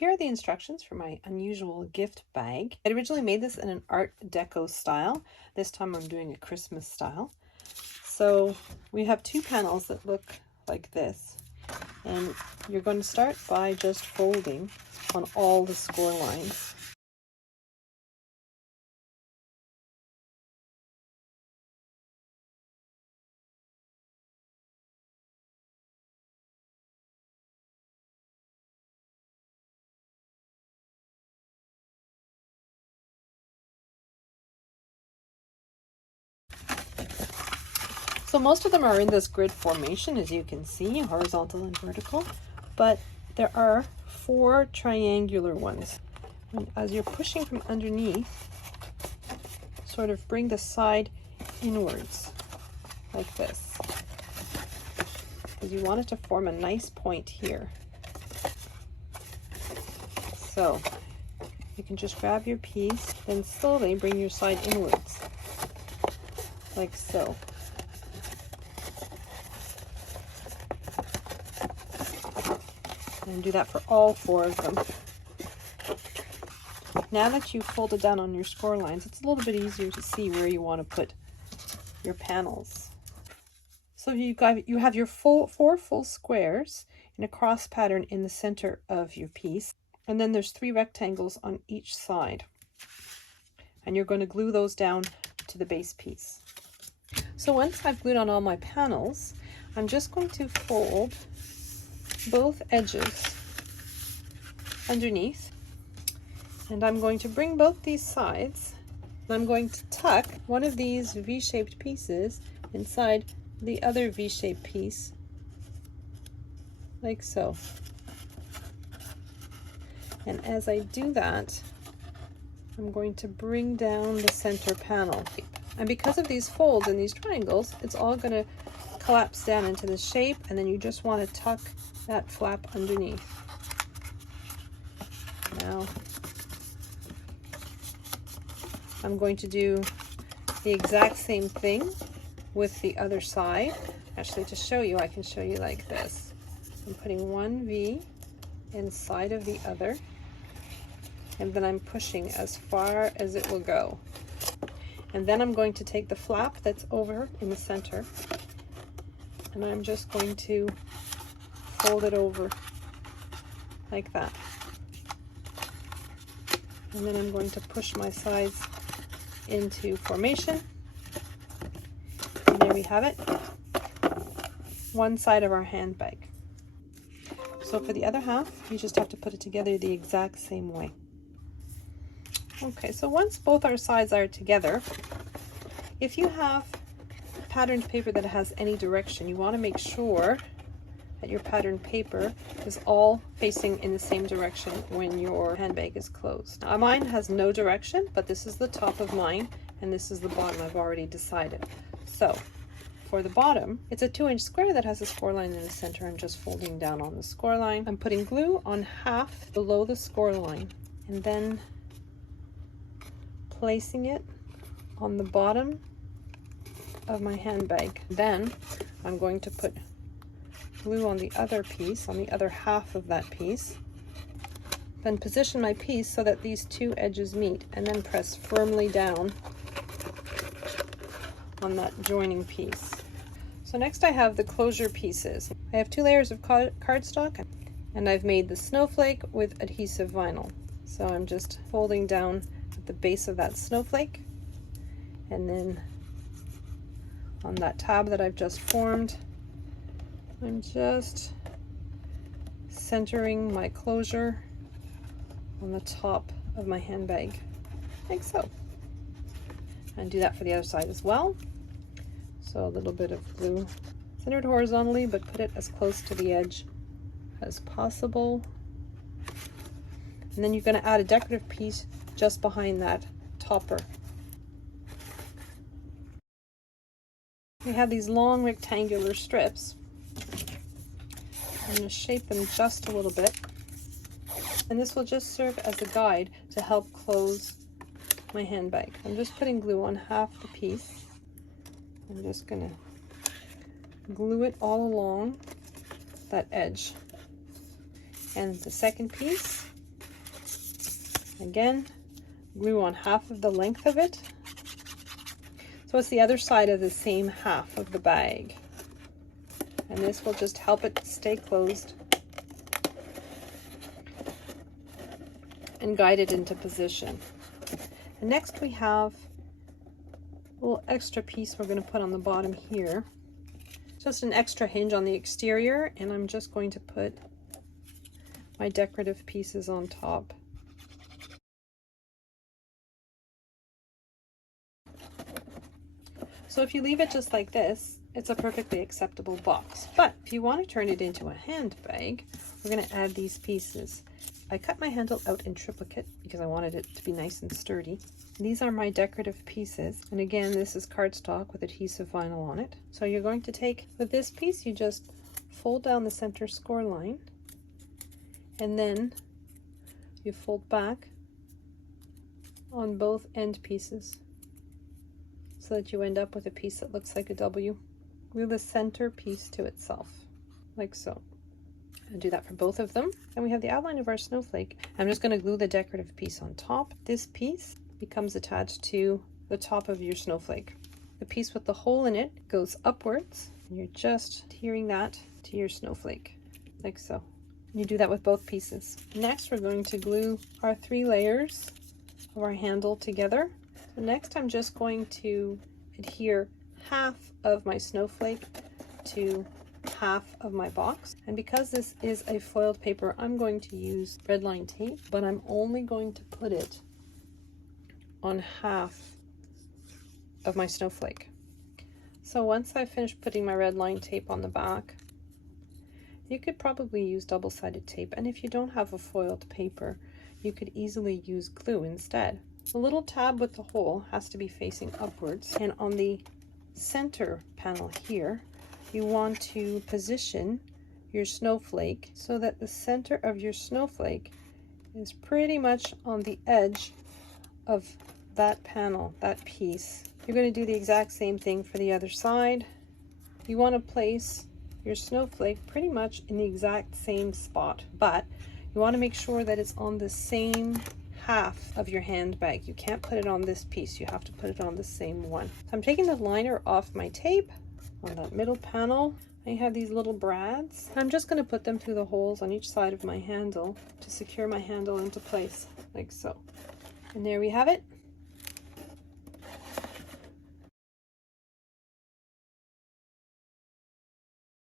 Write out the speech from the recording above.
Here are the instructions for my unusual gift bag. I originally made this in an Art Deco style. This time I'm doing a Christmas style. So we have two panels that look like this. And you're going to start by just folding on all the score lines. So most of them are in this grid formation, as you can see, horizontal and vertical, but there are 4 triangular ones. And as you're pushing from underneath, sort of bring the side inwards like this, because you want it to form a nice point here. So you can just grab your piece, then slowly bring your side inwards, like so. And do that for all 4 of them. Now that you've folded down on your score lines, it's a little bit easier to see where you want to put your panels. So you have your 4 full squares in a cross pattern in the center of your piece, and then there's 3 rectangles on each side, and you're going to glue those down to the base piece. So once I've glued on all my panels, I'm just going to fold both edges underneath, and I'm going to bring both these sides. I'm going to tuck one of these V-shaped pieces inside the other V-shaped piece, like so. And as I do that, I'm going to bring down the center panel. And because of these folds and these triangles, it's all going to collapse down into the shape, and then you just want to tuck that flap underneath. Now I'm going to do the exact same thing with the other side. Actually, to show you, I can show you like this. I'm putting one V inside of the other, and then I'm pushing as far as it will go. And then I'm going to take the flap that's over in the center, and I'm just going to fold it over like that. And then I'm going to push my sides into formation. And there we have it, one side of our handbag. So for the other half, you just have to put it together the exact same way. Okay, so once both our sides are together, if you have patterned paper that has any direction, you want to make sure that your patterned paper is all facing in the same direction when your handbag is closed. Now, mine has no direction, but this is the top of mine and this is the bottom. I've already decided. So for the bottom, it's a 2-inch square that has a score line in the center. I'm just folding down on the score line. I'm putting glue on half below the score line and then placing it on the bottom of my handbag. Then I'm going to put glue on the other piece, on the other half of that piece. Then position my piece so that these 2 edges meet, and then press firmly down on that joining piece. So next I have the closure pieces. I have 2 layers of cardstock, and I've made the snowflake with adhesive vinyl. So I'm just folding down at the base of that snowflake, and then on that tab that I've just formed, I'm just centering my closure on the top of my handbag, like so. And do that for the other side as well. So a little bit of glue centered horizontally, but put it as close to the edge as possible. And then you're going to add a decorative piece just behind that topper. We have these long rectangular strips. I'm going to shape them just a little bit, and this will just serve as a guide to help close my handbag. I'm just putting glue on half the piece. I'm just going to glue it all along that edge. And the second piece, Again, glue on half of the length of it. So it's the other side of the same half of the bag. And this will just help it stay closed and guide it into position. And next we have a little extra piece we're going to put on the bottom here. Just an extra hinge on the exterior, and I'm just going to put my decorative pieces on top. So if you leave it just like this, it's a perfectly acceptable box. But if you want to turn it into a handbag, we're going to add these pieces. I cut my handle out in triplicate because I wanted it to be nice and sturdy. These are my decorative pieces. And again, this is cardstock with adhesive vinyl on it. So you're going to take, with this piece, you just fold down the center score line, and then you fold back on both end pieces, so that you end up with a piece that looks like a W. Glue the center piece to itself, like so. And do that for both of them. And we have the outline of our snowflake. I'm just going to glue the decorative piece on top. This piece becomes attached to the top of your snowflake. The piece with the hole in it goes upwards, and you're just adhering that to your snowflake, like so. And you do that with both pieces. Next, we're going to glue our 3 layers of our handle together. So next, I'm just going to adhere half of my snowflake to half of my box. And because this is a foiled paper, I'm going to use red line tape, but I'm only going to put it on half of my snowflake. So once I finish putting my red line tape on the back, you could probably use double-sided tape, and if you don't have a foiled paper, you could easily use glue instead. The little tab with the hole has to be facing upwards, and on the center panel here, you want to position your snowflake so that the center of your snowflake is pretty much on the edge of that panel, that piece. You're going to do the exact same thing for the other side. You want to place your snowflake pretty much in the exact same spot, but you want to make sure that it's on the same half of your handbag. You can't put it on this piece, you have to put it on the same one. So I'm taking the liner off my tape on that middle panel. I have these little brads. I'm just going to put them through the holes on each side of my handle to secure my handle into place, like so. And there we have it.